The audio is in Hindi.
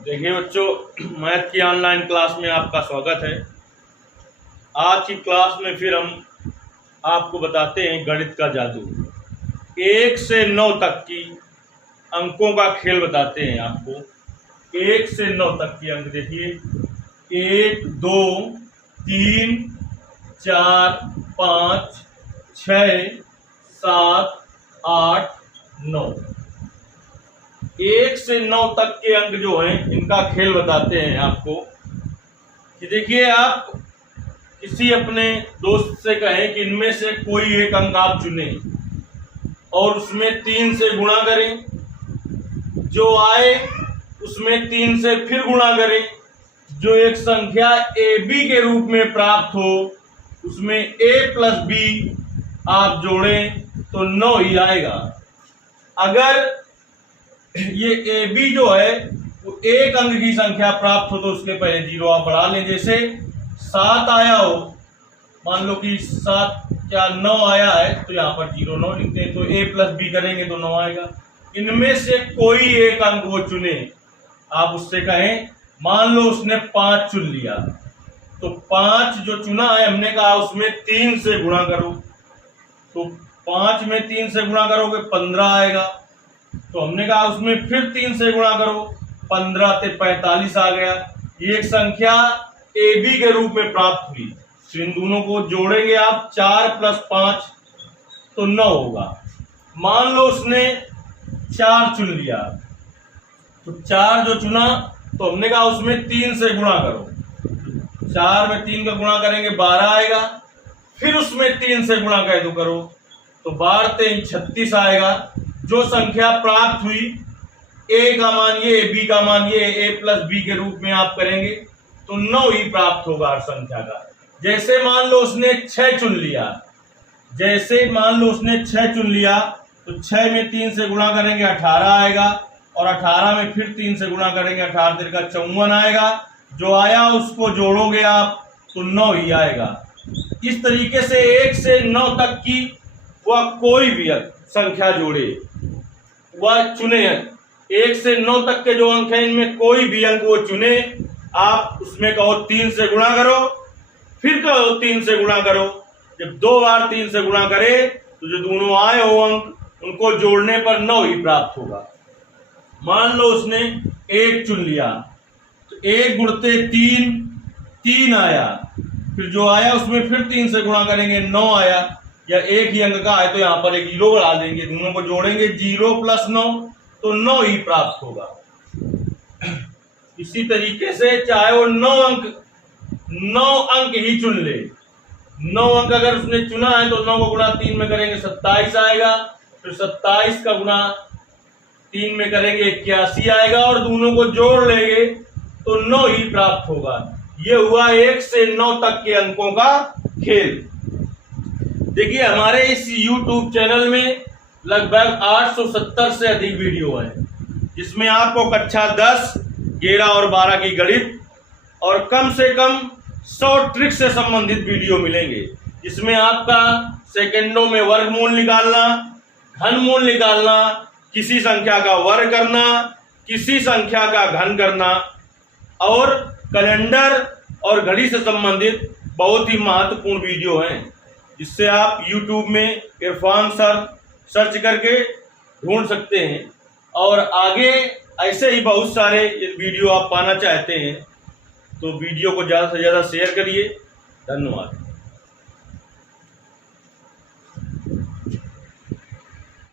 देखिए बच्चों, मैथ की ऑनलाइन क्लास में आपका स्वागत है। आज की क्लास में फिर हम आपको बताते हैं गणित का जादू। 1 से 9 तक की अंकों का खेल बताते हैं आपको। 1 से 9 तक की अंक देखिए, 1 2 3 4 5 6 7 8 9। 1 से 9 तक के अंक जो हैं इनका खेल बताते हैं आपको। कि देखिए, आप किसी अपने दोस्त से कहें कि इनमें से कोई एक अंक आप चुनें और उसमें 3 से गुणा करें, जो आए उसमें 3 से फिर गुणा करें, जो एक संख्या ए बी के रूप में प्राप्त हो उसमें a प्लस बी आप जोड़ें तो 9 ही आएगा। अगर ये ए बी जो है वो एक अंक की संख्या प्राप्त हो तो उसके पहले 0 आप बढ़ा लें। जैसे 7 आया हो, मान लो कि 7 क्या 9 आया है तो यहाँ पर 0 9 लिखते हैं, तो a प्लस बी करेंगे तो 9 आएगा। इनमें से कोई एक अंक वो चुने, आप उससे कहें, मान लो उसने 5 चुन लिया तो 5 जो चुना है हमने कहा उसमें 3 से गुणा करो, तो 5 में 3 से गुणा करोगे 15 आएगा। तो हमने कहा उसमें फिर 3 से गुणा करो, 15 से 45 आ गया। ये एक संख्या ए बी के रूप में प्राप्त हुई, तो इन दोनों को जोड़ेंगे आप, 4 प्लस 5 तो 9 होगा। मान लो उसने 4 चुन लिया, तो 4 जो चुना तो हमने कहा उसमें 3 से गुणा करो, 4 में 3 का गुणा करेंगे 12 आएगा। फिर उसमें 3 से गुणा कर दो करो तो 12 3 36 आएगा। जो संख्या प्राप्त हुई, ए का मान ये, बी का मान ये, ए प्लस बी के रूप में आप करेंगे तो 9 ही प्राप्त होगा हर संख्या का। जैसे मान लो उसने 6 चुन लिया, तो 6 में 3 से गुणा करेंगे 18 आएगा, और 18 में फिर 3 से गुणा करेंगे 18 3 का 54 आएगा। जो आया उसको जोड़ोगे आप तो 9 ही आएगा। इस तरीके से 1 से 9 तक की वह कोई भी संख्या जोड़े, वह चुने, 1 से 9 तक के जो अंक हैं इनमें कोई भी अंक वो चुने, आप उसमें कहो 3 से गुणा करो, फिर कहो 3 से गुणा करो। जब 2 बार 3 से गुणा करे तो जो दोनों आए हो अंक उनको जोड़ने पर 9 ही प्राप्त होगा। मान लो उसने 1 चुन लिया तो 1 गुणते 3 आया, फिर जो आया उसमें फिर 3 से गुणा करेंगे 9 आया, या एक ही अंक का है तो यहाँ पर एक 0 बढ़ा देंगे, दोनों को जोड़ेंगे 0 प्लस 9 तो 9 ही प्राप्त होगा। इसी तरीके से चाहे वो 9 अंक ही चुन ले, 9 अंक अगर उसने चुना है तो 9 को गुणा 3 में करेंगे 27 आएगा, फिर 27 का गुणा 3 में करेंगे 81 आएगा, और दोनों को जोड़ लेंगे तो 9 ही प्राप्त होगा। ये हुआ 1 से 9 तक के अंकों का खेल। देखिए, हमारे इस YouTube चैनल में लगभग 870 से अधिक वीडियो है, जिसमें आपको कक्षा 10, 11 और 12 की गणित और कम से कम 100 ट्रिक से संबंधित वीडियो मिलेंगे, जिसमें आपका सेकंडों में वर्गमूल निकालना, घनमूल निकालना, किसी संख्या का वर्ग करना, किसी संख्या का घन करना, और कैलेंडर और घड़ी से संबंधित बहुत ही महत्वपूर्ण वीडियो हैं, जिससे आप YouTube में इरफान सर सर्च करके ढूंढ सकते हैं। और आगे ऐसे ही बहुत सारे वीडियो आप पाना चाहते हैं तो वीडियो को ज़्यादा से ज़्यादा शेयर करिए। धन्यवाद।